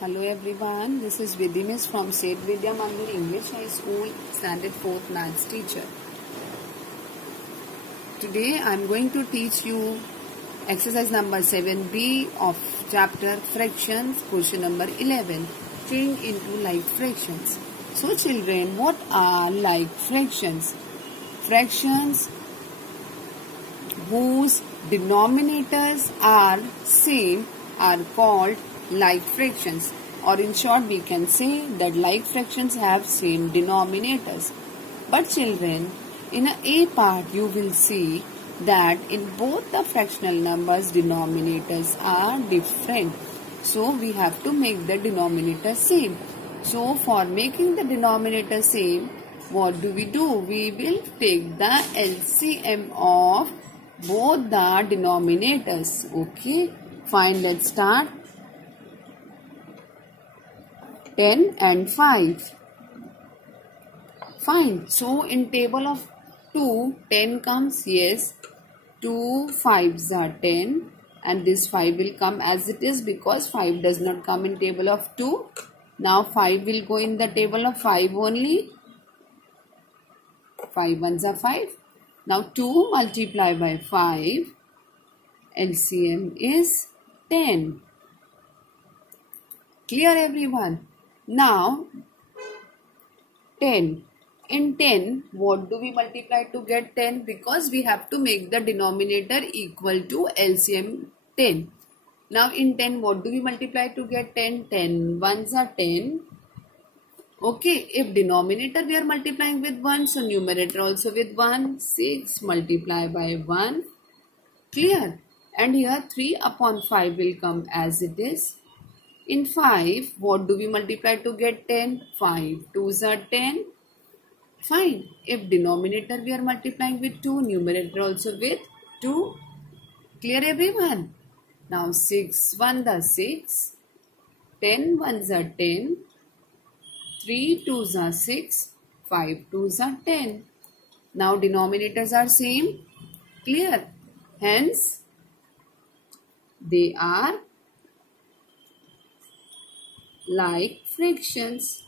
Hello everyone, this is Vidhi Miss from St. Vidya Mandir English High School, Standard 4th Maths teacher. Today I am going to teach you exercise number 7b of chapter fractions, question number 11, change into like fractions. So children, what are like fractions? Fractions whose denominators are same are called like fractions, or in short we can say that like fractions have same denominators. But children, in A part you will see that in both the fractional numbers denominators are different. So we have to make the denominator same. So for making the denominator same, what do? We will take the LCM of both the denominators. Okay, fine, let's start. 10 and 5. Fine. So in table of 2, 10 comes. Yes. 2 5s are 10. And this 5 will come as it is because 5 does not come in table of 2. Now 5 will go in the table of 5 only. 5 ones are 5. Now 2 multiplied by 5. LCM is 10. Clear everyone? Now, 10. In 10, what do we multiply to get 10? Because we have to make the denominator equal to LCM 10. Now, in 10, what do we multiply to get 10? 10 ones are 10. Okay, if denominator we are multiplying with 1, so numerator also with 1. 6 multiplied by 1. Clear? And here 3 upon 5 will come as it is. In 5, what do we multiply to get 10? 5 2s are 10. Fine. If denominator we are multiplying with 2, numerator also with 2. Clear everyone? Now 6 1s are 6. 10 1s are 10. 3 2s are 6. 5 2s are 10. Now denominators are same. Clear? Hence, they are like fractions.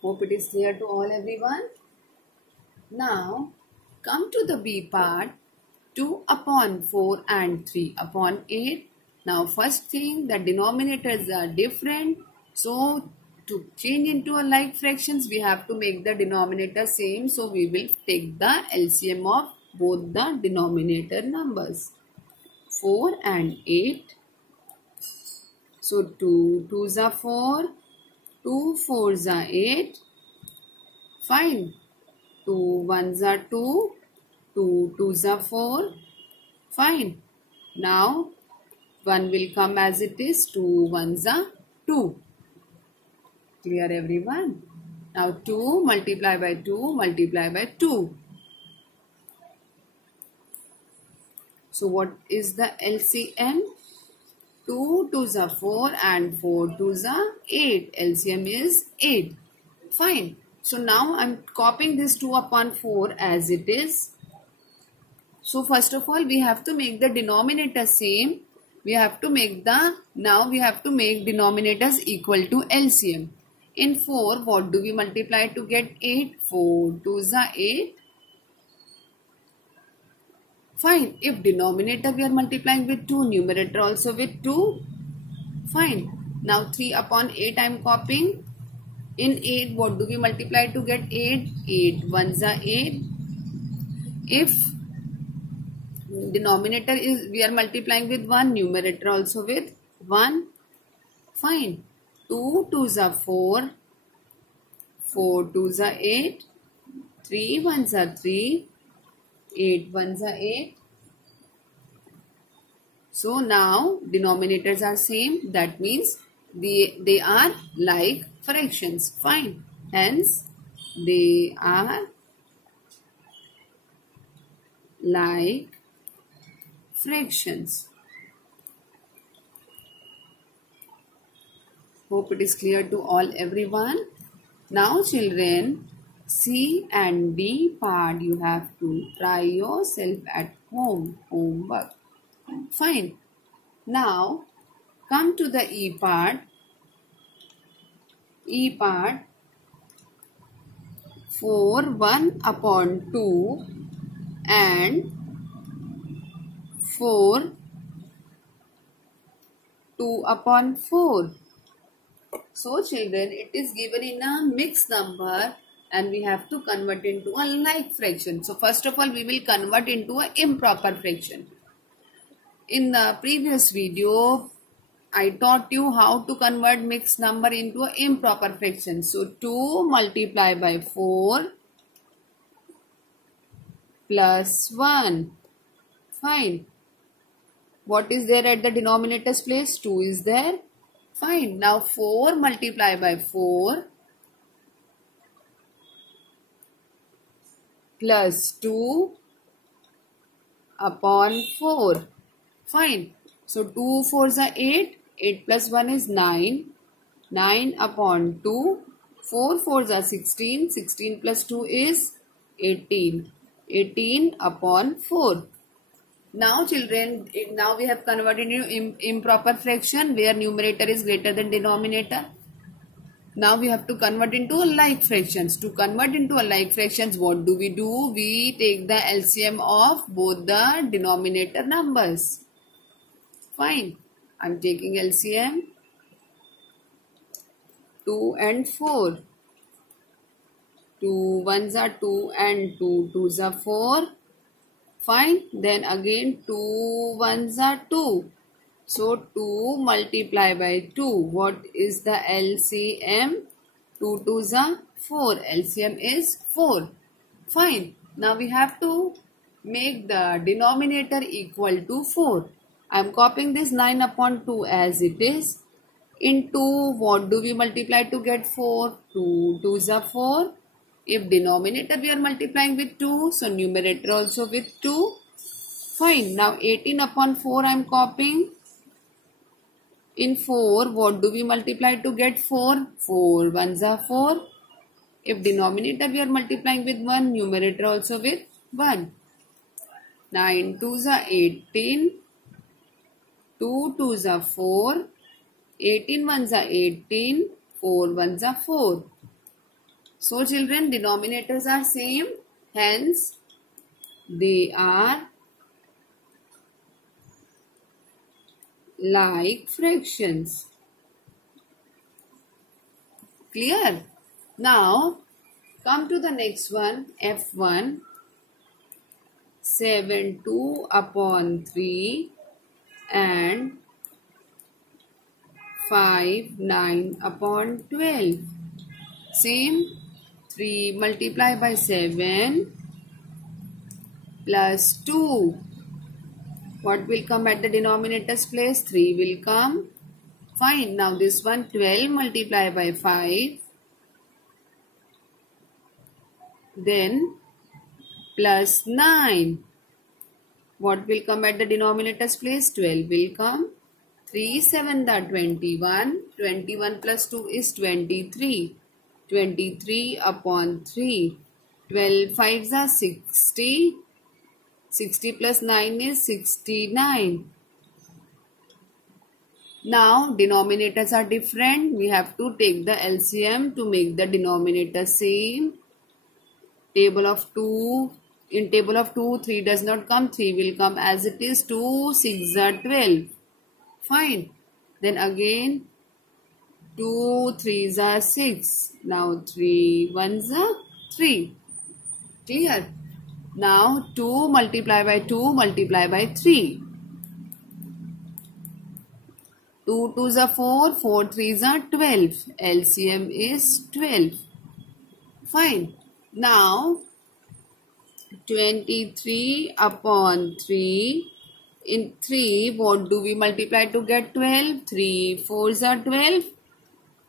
Hope it is clear to all everyone. Now come to the B part. 2 upon 4 and 3 upon 8. Now first thing, the denominators are different. So to change into a like fractions, we have to make the denominator same. So we will take the LCM of both the denominator numbers. 4 and 8. So 2 2s are 4. 2 4s are 8. Fine. 2 1s are 2. 2 2s are 4. Fine. Now 1 will come as it is. 2 1s are 2. Clear everyone? Now 2 multiplied by 2 multiplied by 2. So what is the LCM? 2 2s are 4 and 4 2s are 8. LCM is 8. Fine. So now I am copying this 2 upon 4 as it is. So first of all we have to make the denominator same. We have to make denominators equal to LCM. In 4, what do we multiply to get 8? 4 2s are 8. Fine. If denominator we are multiplying with 2, numerator also with 2. Fine. Now 3 upon 8 I am copying. In 8, what do we multiply to get 8? 8 1s are 8. If denominator is we are multiplying with 1, numerator also with 1. Fine. 2 2s are 4. 4 2s are 8. 3 1s are 3. 8 1s are 8. So now denominators are same. That means they are like fractions. Fine. Hence they are like fractions. Hope it is clear to all everyone. Now children, C and D part you have to try yourself at home, homework. Fine. Now come to the E part. E part 4 1 upon 2 and 4 2 upon 4. So children, it is given in a mixed number and we have to convert into a like fraction. So first of all, we will convert into an improper fraction. In the previous video, I taught you how to convert mixed number into an improper fraction. So 2 multiplied by 4 plus 1. Fine. What is there at the denominator's place? 2 is there. Fine. Now 4 multiplied by 4 plus 2 upon 4. Fine. So 2 4s are 8. 8 plus 1 is 9. 9 upon 2. 4 4s are 16. 16 plus 2 is 18. 18 upon 4. Now children, now we have converted into improper fraction where numerator is greater than denominator. Now we have to convert into like fractions. To convert into like fractions, what do? We take the LCM of both the denominator numbers. Fine. I am taking LCM 2 and 4. 2 1s are 2 and 2 2s are 4. Fine. Then again 2 1s are 2. So 2 multiplied by 2. What is the LCM? 2 2s are 4. LCM is 4. Fine. Now we have to make the denominator equal to 4. I am copying this 9 upon 2 as it is. Into what do we multiply to get 4? 2 2s are 4. If denominator we are multiplying with 2, so numerator also with 2. Fine. Now 18 upon 4 I am copying. In 4, what do we multiply to get 4? 4 1s are 4. If denominator we are multiplying with 1, numerator also with 1. 9 2s are 18. 2 2s are 4. 18 1s are 18. 4 1s are 4. So children, denominators are same, hence they are like fractions. Clear? Now come to the next one, F1. 7 2 upon 3 and 5 9 upon 12. Same. 3 multiplied by 7 plus 2. What will come at the denominator's place? 3 will come. Fine. Now this one 12 multiplied by 5. Then plus 9. What will come at the denominator's place? 12 will come. 3 7 are 21. 21 plus 2 is 23. 23 upon 3. 12 5s are 60. 60 plus 9 is 69. Now denominators are different. We have to take the LCM to make the denominator same. Table of 2. In table of 2, 3 does not come. 3 will come as it is. 2 6 are 12. Fine. Then again 2 3s are 6. Now 3 1s are 3. Clear? Now 2 multiplied by 2 multiplied by 3. 2 2s are 4. 4 3s are 12. LCM is 12. Fine. Now 23 upon 3. In 3, what do we multiply to get 12? 3 4s are 12.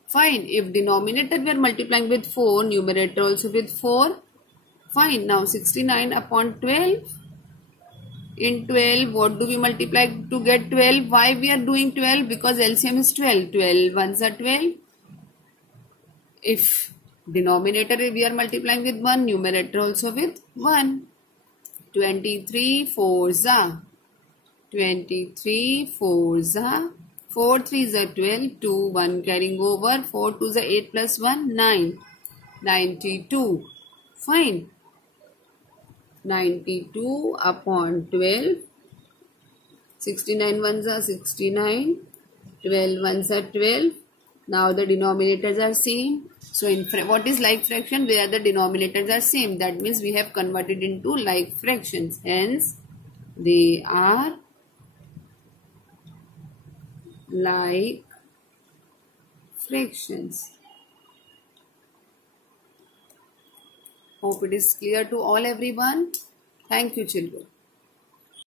Fine. If denominator we are multiplying with 4, numerator also with 4. Fine. Now 69 upon 12. In 12, what do we multiply to get 12? Why we are doing 12? Because LCM is 12. 12 1s are 12. If denominator we are multiplying with 1, numerator also with 1. 23 4s are 23, 4s are 4 3s are 12, 2 1 carrying over, 4 2s are 8 plus 1 9, 92. Fine. 92 upon 12, 69 ones are 69, 12 ones are 12. Now the denominators are same. So in what is like fraction? Where the denominators are same. That means we have converted into like fractions. Hence they are like fractions. Hope it is clear to all everyone. Thank you, children.